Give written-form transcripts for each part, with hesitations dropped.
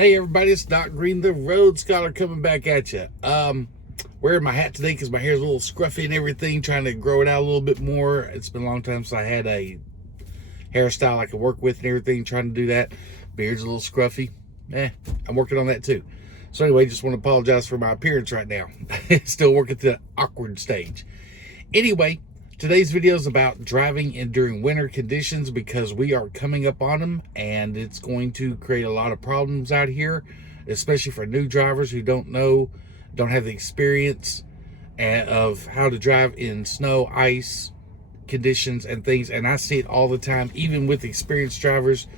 Hey everybody, it's Doc Green, the Road Scholar, coming back at you. Wearing my hat today because my hair's a little scruffy and everything, trying to grow it out a little bit more. It's been a long time since I had a hairstyle I could work with and everything, trying to do that. Beard's a little scruffy. I'm working on that too. So anyway, just want to apologize for my appearance right now. Still working to the awkward stage. Anyway, today's video is about driving in during winter conditions because we are coming up on them, and it's going to create a lot of problems out here, especially for new drivers who don't have the experience of how to drive in snow, ice conditions and things. And I see it all the time, even with experienced drivers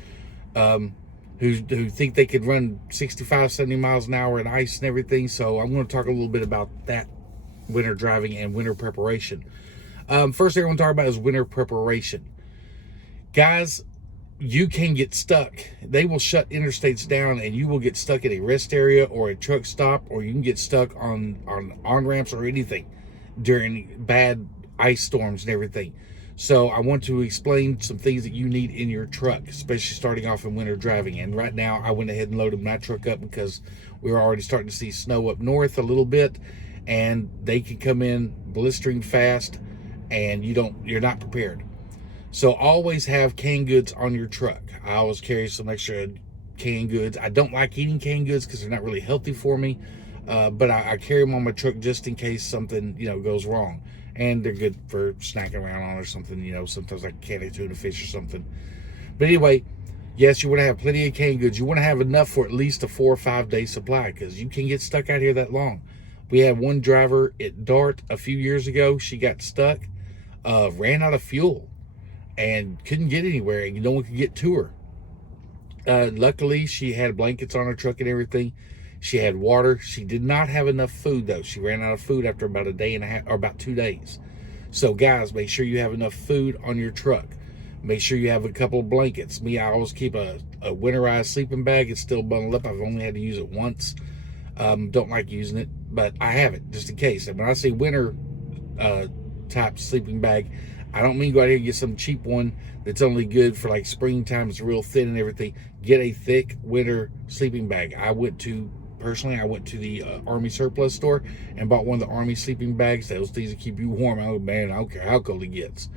who think they could run 65, 70 miles an hour in ice and everything. So I'm going to talk a little bit about that winter driving and winter preparation. First thing I want to talk about is winter preparation. Guys, you can get stuck. They will shut interstates down and you will get stuck at a rest area or a truck stop, or you can get stuck on ramps or anything during bad ice storms and everything. So I want to explain some things that you need in your truck, especially starting off in winter driving. And right now I went ahead and loaded my truck up because we were already starting to see snow up north a little bit, and they can come in blistering fast and you're not prepared. So always have canned goods on your truck. I always carry some extra canned goods. I don't like eating canned goods because they're not really healthy for me, but I carry them on my truck just in case something goes wrong. And they're good for snacking around on or something, sometimes like candy tuna fish or something. But anyway, yes, you want to have plenty of canned goods. You want to have enough for at least a 4 or 5 day supply, because you can get stuck out here that long. We had one driver at Dart a few years ago. She got stuck, ran out of fuel and couldn't get anywhere, and no one could get to her. Luckily, she had blankets on her truck and everything. She had water. She did not have enough food, though. She ran out of food after about a day and a half, or about 2 days. So guys, make sure you have enough food on your truck. Make sure you have a couple of blankets. Me, I always keep a winterized sleeping bag. It's still bundled up. I've only had to use it once. Don't like using it, but I have it just in case. And when I say winter type sleeping bag, I don't mean go out here and get some cheap one that's only good for like springtime. It's real thin and everything. Get a thick winter sleeping bag. I went to the Army surplus store and bought one of the Army sleeping bags. Those things that keep you warm. Oh man, I don't care how cold it gets.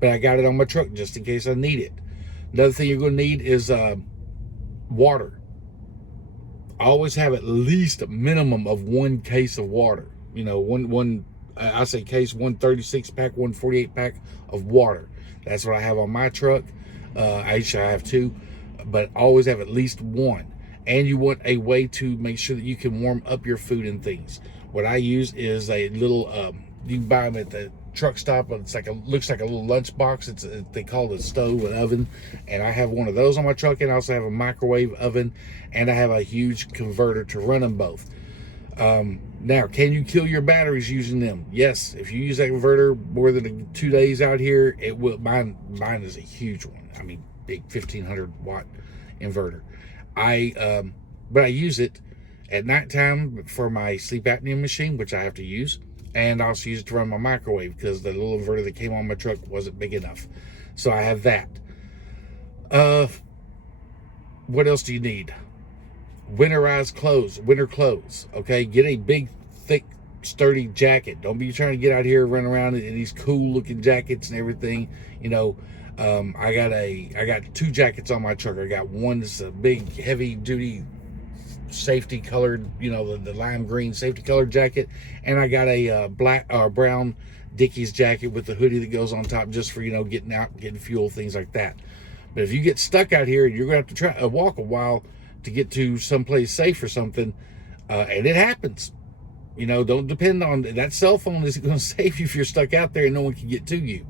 But I got it on my truck just in case I need it. Another thing you're going to need is water. Always have at least a minimum of 1 case of water. I say case, 136 pack, 148 pack of water. That's what I have on my truck. Actually, I have 2, but always have at least 1. And you want a way to make sure that you can warm up your food and things. What I use is a little, you can buy them at the truck stop. It's looks like a little lunch box. They call it a stove, an oven. And I have one of those on my truck, and I also have a microwave oven, and I have a huge converter to run them both. Now, can you kill your batteries using them? Yes, if you use that converter more than 2 days out here, it will. Mine is a huge one. I mean, big 1500 watt inverter. But I use it at nighttime for my sleep apnea machine, which I have to use, and I also use it to run my microwave because the little inverter that came on my truck wasn't big enough. So I have that. What else do you need? Winterized clothes, winter clothes. Okay, get a big, thick, sturdy jacket. Don't be trying to get out here and run around in these cool looking jackets and everything. I got 2 jackets on my truck. I got one that's a big, heavy duty safety colored, the lime green safety colored jacket, and I got a black or brown Dickies jacket with the hoodie that goes on top, just for getting out, getting fuel, things like that. But if you get stuck out here, you're gonna have to try walk a while to get to someplace safe or something, and it happens. Don't depend on that. Cell phone isn't going to save you if you're stuck out there and no one can get to you.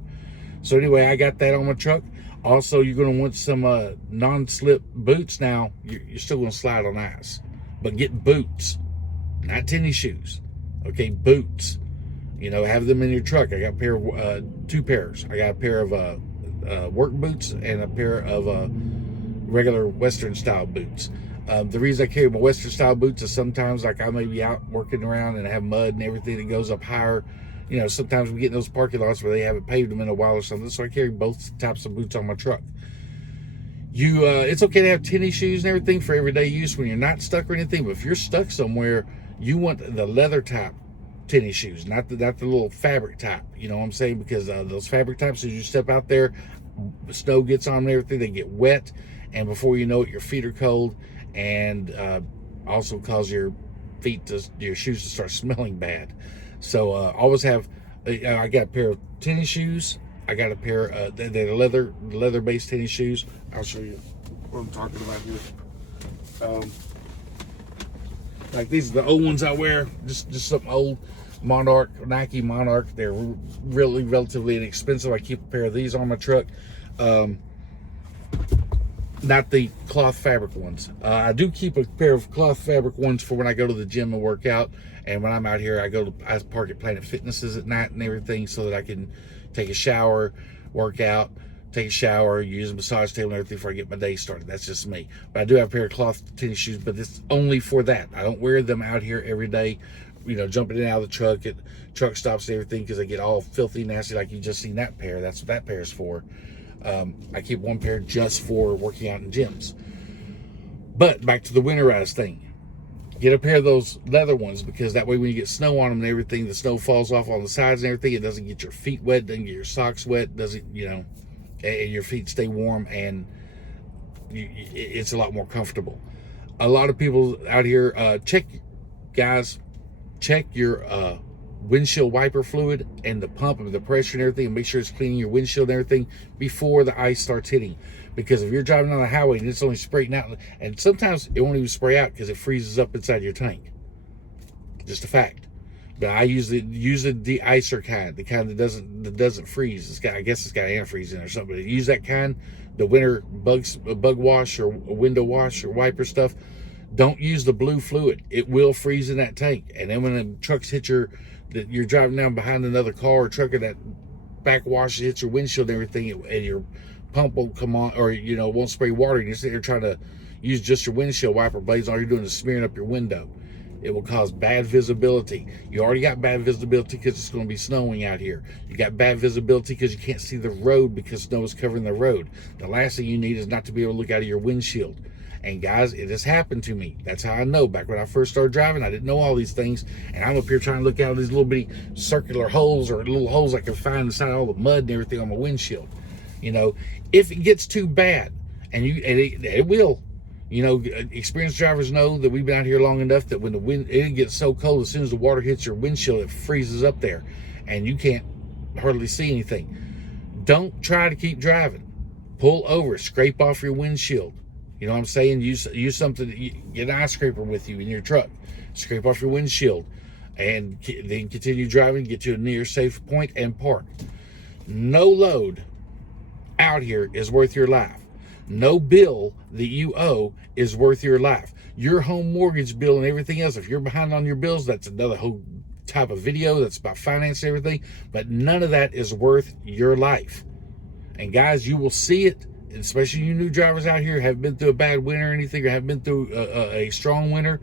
So anyway, I got that on my truck. Also, you're going to want some non-slip boots. Now, you're still going to slide on ice, but get boots, not tennis shoes. Okay, boots. Have them in your truck. I got a pair of 2 pairs. I got a pair of work boots and a pair of regular Western style boots. The reason I carry my Western style boots is sometimes, like, I may be out working around and have mud and everything that goes up higher. Sometimes we get in those parking lots where they haven't paved them in a while or something. So I carry both types of boots on my truck. It's okay to have tennis shoes and everything for everyday use when you're not stuck or anything. But if you're stuck somewhere, you want the leather type tennis shoes, not the little fabric type. You know what I'm saying? Because those fabric types, as you step out there, snow gets on them and everything, they get wet, and before you know it, your feet are cold, and also cause your shoes to start smelling bad. So always have. I got a pair of tennis shoes. I got a pair of they're leather based tennis shoes. I'll show you what I'm talking about here. Like these are the old ones I wear, just something old. Nike Monarch. They're really relatively inexpensive. I keep a pair of these on my truck. Not the cloth fabric ones. I do keep a pair of cloth fabric ones for when I go to the gym and work out. And when I'm out here, I park at Planet Fitnesses at night and everything so that I can take a shower, work out, take a shower, use a massage table and everything before I get my day started. That's just me. But I do have a pair of cloth tennis shoes, but it's only for that. I don't wear them out here every day, jumping in and out of the truck at truck stops and everything, because they get all filthy, nasty, like you just seen that pair. That's what that pair is for. I keep one pair just for working out in gyms. But back to the winterized thing. Get a pair of those leather ones, because that way when you get snow on them and everything, the snow falls off on the sides and everything. It doesn't get your feet wet, doesn't get your socks wet, and your feet stay warm, and it's a lot more comfortable. A lot of people out here, check your windshield wiper fluid and the pump and the pressure and everything, and make sure it's cleaning your windshield and everything before the ice starts hitting. Because if you're driving on the highway and it's only spraying out, and sometimes it won't even spray out because it freezes up inside your tank. Just a fact. But I use the de-icer kind, the kind that doesn't freeze. I guess it's got antifreeze in it or something. But use that kind, the winter bug wash or window wash or wiper stuff. Don't use the blue fluid. It will freeze in that tank. And then when the trucks hit you're driving down behind another car or truck, and that backwash hits your windshield and everything, and your pump will come on, or won't spray water, and you're sitting there trying to use just your windshield wiper blades. All you're doing is smearing up your window. It will cause bad visibility. You already got bad visibility because it's going to be snowing out here. You got bad visibility because you can't see the road because snow is covering the road. The last thing you need is not to be able to look out of your windshield. And guys, it has happened to me. That's how I know. Back when I first started driving, I didn't know all these things, and I'm up here trying to look out of these little bitty circular holes, or little holes I can find inside all the mud and everything on my windshield. If it gets too bad, and it will, experienced drivers know that we've been out here long enough that when it gets so cold, as soon as the water hits your windshield, it freezes up there, and you can't hardly see anything. Don't try to keep driving. Pull over, scrape off your windshield. You know what I'm saying? Use something. Get an ice scraper with you in your truck. Scrape off your windshield, and then continue driving. Get to a near safe point and park. No load out here is worth your life. No bill that you owe is worth your life. Your home mortgage bill and everything else, if you're behind on your bills, that's another whole type of video. That's about finance and everything. But none of that is worth your life. And guys, you will see it. Especially you new drivers out here haven't been through a bad winter or anything, or haven't been through a strong winter.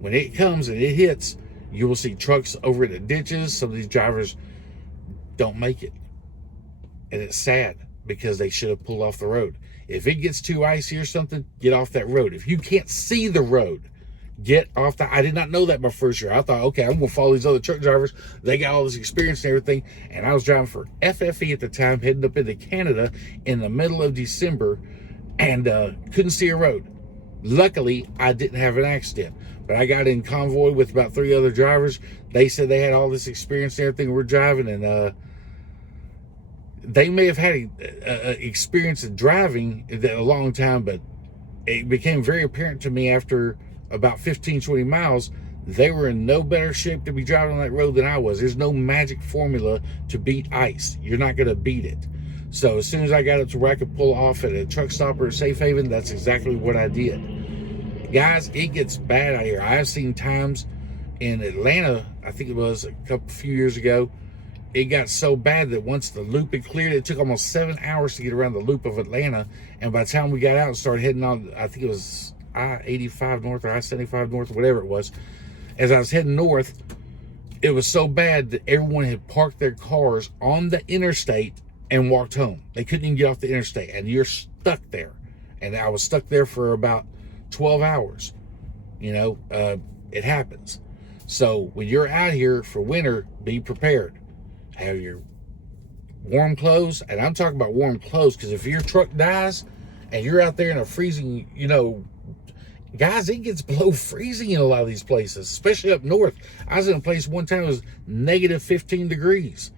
When it comes and it hits, you will see trucks over in the ditches. Some of these drivers don't make it, and it's sad because they should have pulled off the road. If it gets too icy or something, get off that road. If you can't see the road, get off I did not know that my first year. I thought, okay, I'm going to follow these other truck drivers. They got all this experience and everything. And I was driving for FFE at the time, heading up into Canada in the middle of December, and couldn't see a road. Luckily, I didn't have an accident. But I got in convoy with about 3 other drivers. They said they had all this experience and everything. We're driving, and they may have had experience in driving a long time, but it became very apparent to me after about 15-20 miles, they were in no better shape to be driving on that road than I was. There's no magic formula to beat ice. You're not going to beat it. So as soon as I got up to where I could pull off at a truck stop or a safe haven, that's exactly what I did. Guys, it gets bad out here. I've seen times in Atlanta, I think it was a few years ago, it got so bad that once the loop had cleared, it took almost 7 hours to get around the loop of Atlanta. And by the time we got out and started heading on, I think it was I-85 north or I-75 north, whatever it was, as I was heading north, it was so bad that everyone had parked their cars on the interstate and walked home. They couldn't even get off the interstate, and you're stuck there. and I was stuck there for about 12 hours. It happens. So when you're out here for winter, be prepared. Have your warm clothes, and I'm talking about warm clothes because if your truck dies and you're out there in a freezing, guys, it gets below freezing in a lot of these places, especially up north. I was in a place one time it was negative 15 degrees,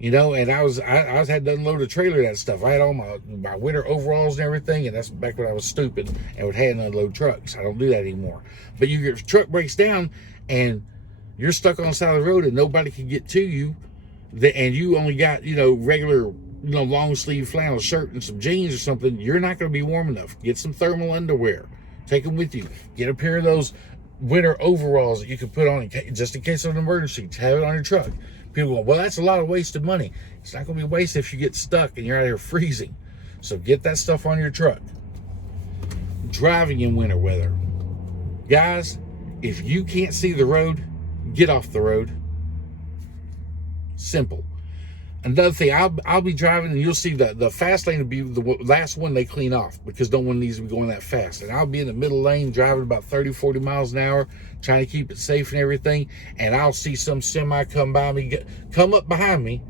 and I was had to unload a trailer of that stuff. I had all my winter overalls and everything, and that's back when I was stupid and would hand unload trucks. I don't do that anymore. But your truck breaks down and you're stuck on the side of the road and nobody can get to you, and you only got regular long sleeve flannel shirt and some jeans or something, you're not going to be warm enough. Get some thermal underwear. Take them with you. Get a pair of those winter overalls that you can put on just in case of an emergency. Have it on your truck. People go, well, that's a lot of wasted money. It's not going to be wasted if you get stuck and you're out here freezing. So get that stuff on your truck. Driving in winter weather. Guys, if you can't see the road, get off the road. Simple. Another thing, I'll be driving and you'll see the fast lane will be the last one they clean off because no one needs to be going that fast. And I'll be in the middle lane driving about 30, 40 miles an hour, trying to keep it safe and everything. And I'll see some semi come up behind me,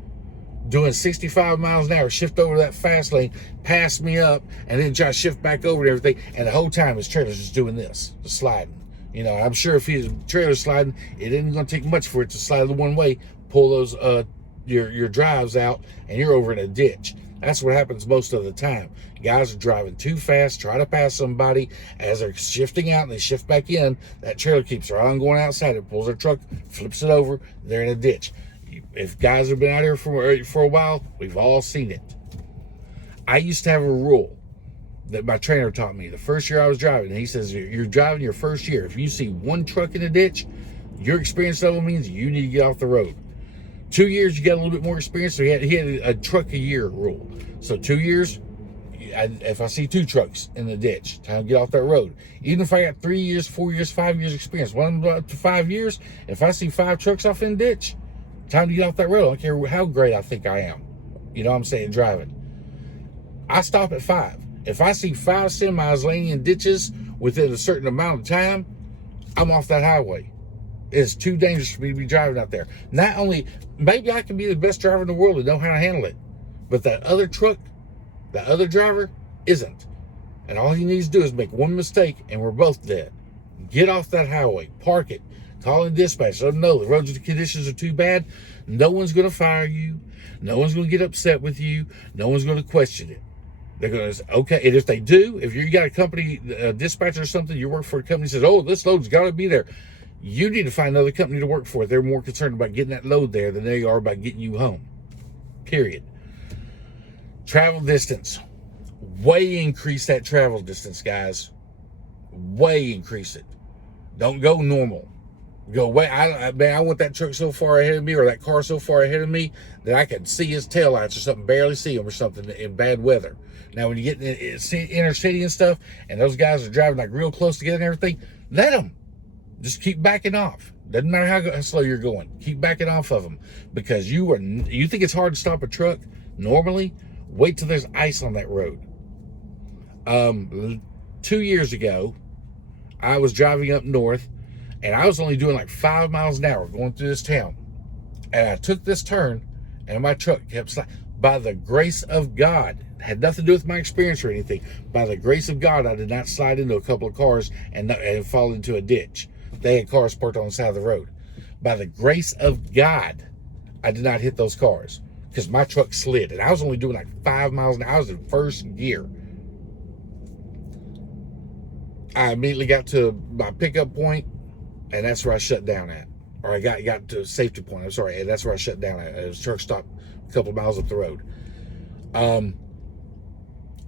doing 65 miles an hour, shift over that fast lane, pass me up, and then try to shift back over and everything. And the whole time his trailer's just doing this, just sliding. I'm sure if his trailer's sliding, it isn't going to take much for it to slide the one way, pull those your drives out, and you're over in a ditch. That's what happens most of the time. Guys are driving too fast, try to pass somebody. As they're shifting out and they shift back in, that trailer keeps right on going outside. It pulls their truck, flips it over, they're in a ditch. If guys have been out here for a while, we've all seen it. I used to have a rule that my trainer taught me the first year I was driving. And he says, you're driving your first year. If you see one truck in a ditch, your experience level means you need to get off the road. 2 years, you got a little bit more experience. So he had a truck a year rule. So 2 years, if I see 2 trucks in the ditch, time to get off that road. Even if I got 3 years, 4 years, 5 years experience, when I'm up to 5 years, if I see 5 trucks off in the ditch, time to get off that road. I don't care how great I think I am. You know what I'm saying? Driving. I stop at 5. If I see 5 semis laying in ditches within a certain amount of time, I'm off that highway. It's too dangerous for me to be driving out there. Not only, maybe I can be the best driver in the world and know how to handle it, but that other truck, the other driver isn't. And all he needs to do is make one mistake and we're both dead. Get off that highway, park it, call in dispatch, let them know the roads conditions are too bad. No one's going to fire you. No one's going to get upset with you. No one's going to question it. They're going to say, okay, and if they do, if you got a company, a dispatcher or something, you work for a company that says, oh, this load's got to be there. You need to find another company to work for. They're more concerned about getting that load there than they are about getting you home. Period. Travel distance. Way increase that travel distance, guys. Way increase it. Don't go normal. Go way. I want that truck so far ahead of me or that car so far ahead of me that I can see his taillights or something, barely see him or something in bad weather. Now, when you get in inner city and stuff, and those guys are driving like real close together and everything, let them. Just keep backing off. Doesn't matter how slow you're going. Keep backing off of them because you think it's hard to stop a truck normally. Wait till there's ice on that road. 2 years ago, I was driving up north, and I was only doing like 5 miles an hour going through this town, and I took this turn, and my truck kept sliding. By the grace of God, it had nothing to do with my experience or anything. By the grace of God, I did not slide into a couple of cars and fall into a ditch. They had cars parked on the side of the road. By the grace of God, I did not hit those cars because my truck slid. And I was only doing like 5 miles an hour. I was in first gear. I immediately got to my pickup point, and that's where I shut down at. Or I got to a safety point. I'm sorry. And that's where I shut down at. The truck stopped a couple of miles up the road.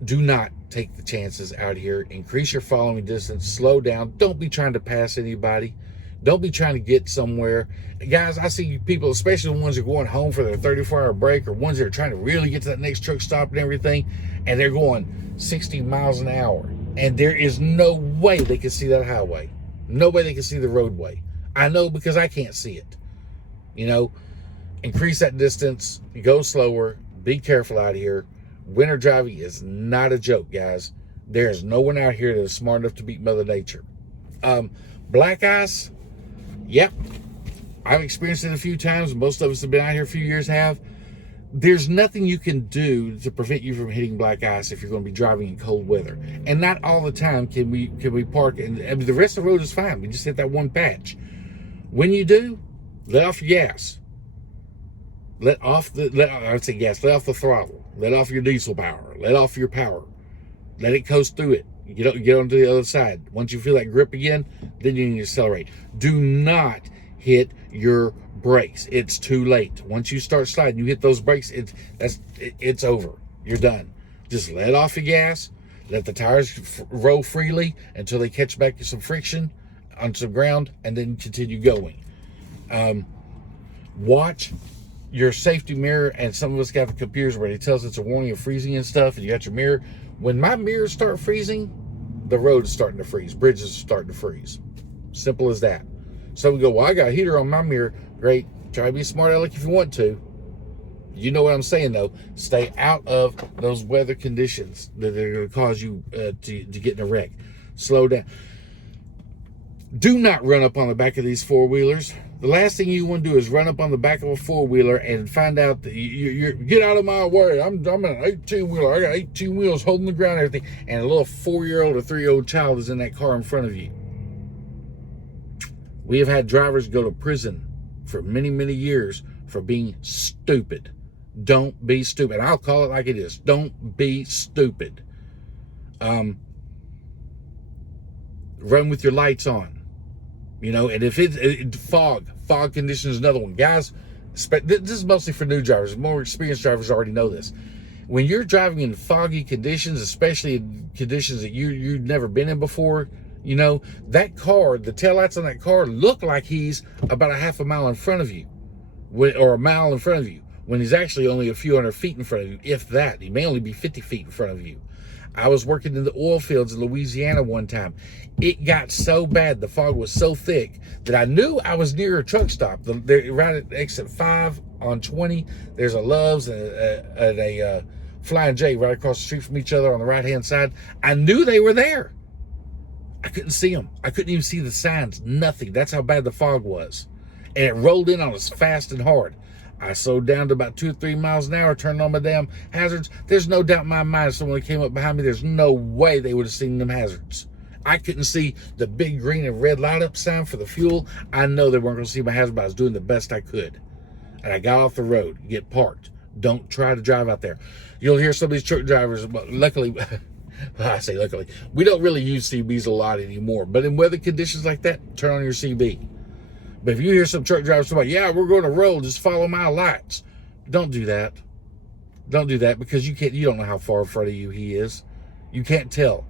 Do not take the chances out here. Increase your following distance. Slow down. Don't be trying to pass anybody. Don't be trying to get somewhere. Guys, I see people, especially the ones that are going home for their 34-hour break or ones that are trying to really get to that next truck stop and everything, and they're going 60 miles an hour. And there is no way they can see that highway. No way they can see the roadway. I know because I can't see it. Increase that distance. Go slower. Be careful out here. Winter driving is not a joke, guys. There's no one out here that is smart enough to beat Mother Nature. Black ice, yep. I've experienced it a few times. Most of us have been out here a few years have. There's nothing you can do to prevent you from hitting black ice if you're going to be driving in cold weather. And not all the time can we park, and the rest of the road is fine. We just hit that one patch. When you do, let off your gas. Let off the throttle. Let off your diesel power. Let off your power. Let it coast through it. Get onto the other side. Once you feel that grip again, then you need to accelerate. Do not hit your brakes. It's too late. Once you start sliding, you hit those brakes, it's over. You're done. Just let off the gas. Let the tires roll freely until they catch back to some friction on some ground, and then continue going. Watch your safety mirror, and some of us got the computers where it tells it's a warning of freezing and stuff, and you got your mirror. When my mirrors start freezing, the road is starting to freeze. Bridges are starting to freeze. Simple as that. So we go, well, I got a heater on my mirror. Great. Try to be smart aleck if you want to. You know what I'm saying, though. Stay out of those weather conditions that are going to cause you to get in a wreck. Slow down. Do not run up on the back of these four-wheelers. The last thing you want to do is run up on the back of a four-wheeler and find out that you're get out of my way. I'm an 18-wheeler. I got 18 wheels holding the ground and everything. And a little 4-year-old or 3-year-old child is in that car in front of you. We have had drivers go to prison for many, many years for being stupid. Don't be stupid. I'll call it like it is. Don't be stupid. Run with your lights on. You know, and if it's fog conditions is another one. Guys, this is mostly for new drivers. More experienced drivers already know this. When you're driving in foggy conditions, especially in conditions that you've never been in before, you know, that car, the taillights on that car look like he's about a half a mile in front of you, or a mile in front of you, when he's actually only a few hundred feet in front of you, if that. He may only be 50 feet in front of you. I was working in the oil fields in Louisiana one time. It got so bad, the fog was so thick, that I knew I was near a truck stop. Right at exit 5 on 20, there's a Love's and a Flying J right across the street from each other on the right-hand side. I knew they were there. I couldn't see them. I couldn't even see the signs, nothing. That's how bad the fog was. And it rolled in on us fast and hard. I slowed down to about 2 or 3 miles an hour, turned on my damn hazards. There's no doubt in my mind if someone came up behind me, there's no way they would have seen them hazards. I couldn't see the big green and red light up sign for the fuel. I know they weren't going to see my hazard, but I was doing the best I could. And I got off the road, get parked. Don't try to drive out there. You'll hear some of these truck drivers, but luckily, I say luckily, we don't really use CBs a lot anymore. But in weather conditions like that, turn on your CB. But if you hear some truck drivers talking about, yeah, we're going to roll, just follow my lights. Don't do that. Don't do that, because you don't know how far in front of you he is. You can't tell.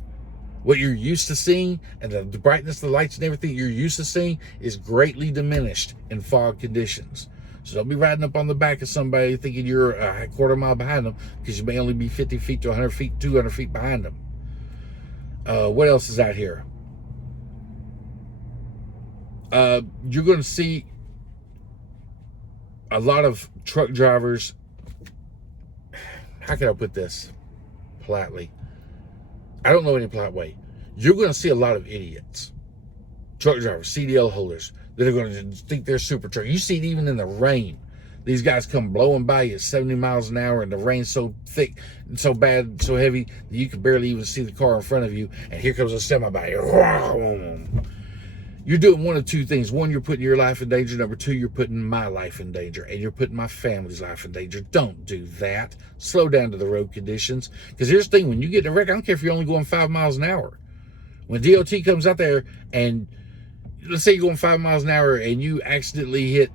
What you're used to seeing and the brightness of the lights and everything you're used to seeing is greatly diminished in fog conditions. So don't be riding up on the back of somebody thinking you're a quarter mile behind them, because you may only be 50 feet to 100 feet, 200 feet behind them. What else is out here? You're going to see a lot of truck drivers. How can I put this politely? I don't know any polite way. You're going to see a lot of idiots, truck drivers, CDL holders, that are going to think they're super truck. You see it even in the rain. These guys come blowing by you at 70 miles an hour, and the rain's so thick and so bad, so heavy, that you can barely even see the car in front of you. And here comes a semi by you. You're doing one of two things. One, you're putting your life in danger. Number two, you're putting my life in danger, and you're putting my family's life in danger. Don't do that. Slow down to the road conditions. Because here's the thing, when you get in a wreck, I don't care if you're only going 5 miles an hour. When DOT comes out there, and let's say you're going 5 miles an hour and you accidentally hit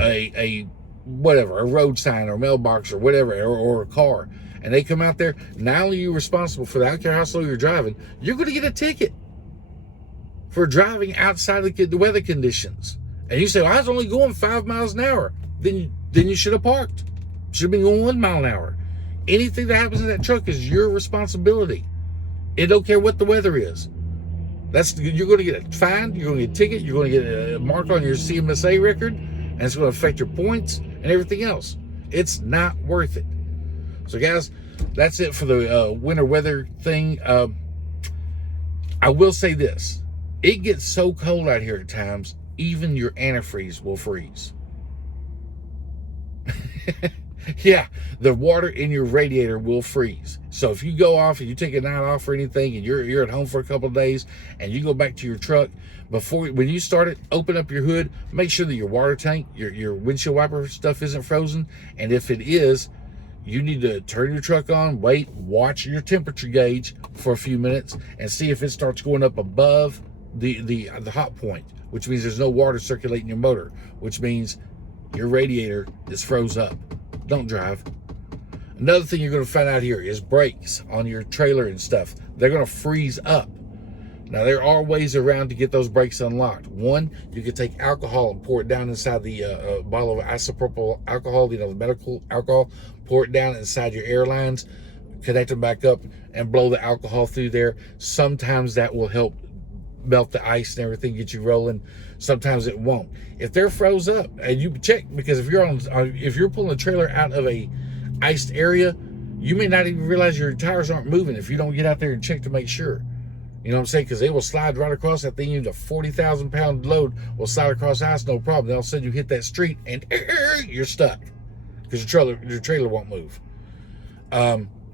a road sign or mailbox or whatever, or a car, and they come out there, not only are you responsible for that, I don't care how slow you're driving, you're going to get a ticket for driving outside of the weather conditions. And you say, well, I was only going 5 miles an hour. Then you should have parked. Should have been going 1 mile an hour. Anything that happens in that truck is your responsibility. It don't care what the weather is. You're going to get a fine, you're going to get a ticket, you're going to get a mark on your CMSA record, and it's going to affect your points and everything else. It's not worth it. So guys, that's it for the winter weather thing. I will say this. It gets so cold out here at times, even your antifreeze will freeze. Yeah, the water in your radiator will freeze. So if you go off and you take a night off or anything and you're at home for a couple of days and you go back to your truck, when you start it, open up your hood, make sure that your water tank, your windshield wiper stuff isn't frozen. And if it is, you need to turn your truck on, wait, watch your temperature gauge for a few minutes and see if it starts going up above the hot point, which means there's no water circulating your motor, which means your radiator is froze up. Don't drive. Another thing you're going to find out here is brakes on your trailer and stuff. They're going to freeze up. Now, there are ways around to get those brakes unlocked. One, you can take alcohol and pour it down inside the bottle of isopropyl alcohol, the medical alcohol, pour it down inside your air lines, connect them back up, and blow the alcohol through there. Sometimes that will help melt the ice and everything, get you rolling. Sometimes it won't. If they're froze up, and you check, because if you're pulling a trailer out of a iced area, you may not even realize your tires aren't moving if you don't get out there and check to make sure. You know what I'm saying? Because they will slide right across that thing. Even a 40,000 pound load will slide across ice, no problem. Then all of a sudden you hit that street and you're stuck because your trailer won't move.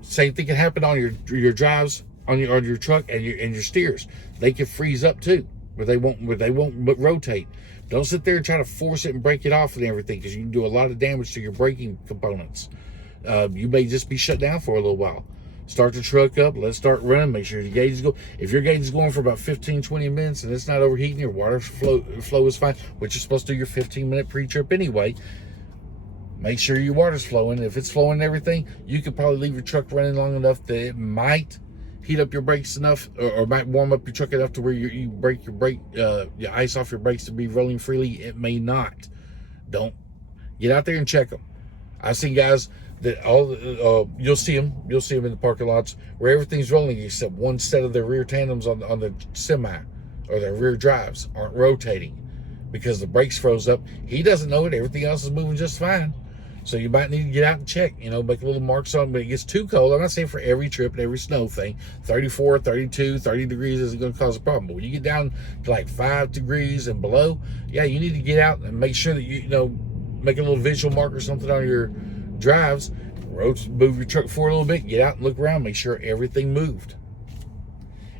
Same thing can happen on your drives on your truck and your steers. They can freeze up too, where they won't rotate. Don't sit there and try to force it and break it off and everything, because you can do a lot of damage to your braking components. You may just be shut down for a little while. Start the truck up, let's start running, make sure your gauge is going. If your gauge is going for about 15-20 minutes and it's not overheating, your water flow is fine, which you're supposed to do your 15-minute pre-trip anyway. Make sure your water's flowing. If it's flowing and everything, you could probably leave your truck running long enough that it might heat up your brakes enough, or might warm up your truck enough to where you break your ice off your brakes to be rolling freely. It may not. Don't get out there and check them. I've seen guys that you'll see them in the parking lots where everything's rolling except one set of their rear tandems on the semi or their rear drives aren't rotating because the brakes froze up. He doesn't know it. Everything else is moving just fine. So you might need to get out and check, make little marks on it. When it gets too cold, I'm not saying for every trip and every snow thing, 34, 32, 30 degrees isn't going to cause a problem. But when you get down to like 5 degrees and below, yeah, you need to get out and make sure that make a little visual mark or something on your drives, move your truck forward a little bit, get out and look around, make sure everything moved.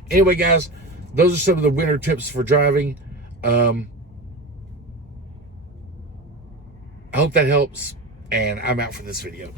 Anyway, guys, those are some of the winter tips for driving. I hope that helps, and I'm out for this video.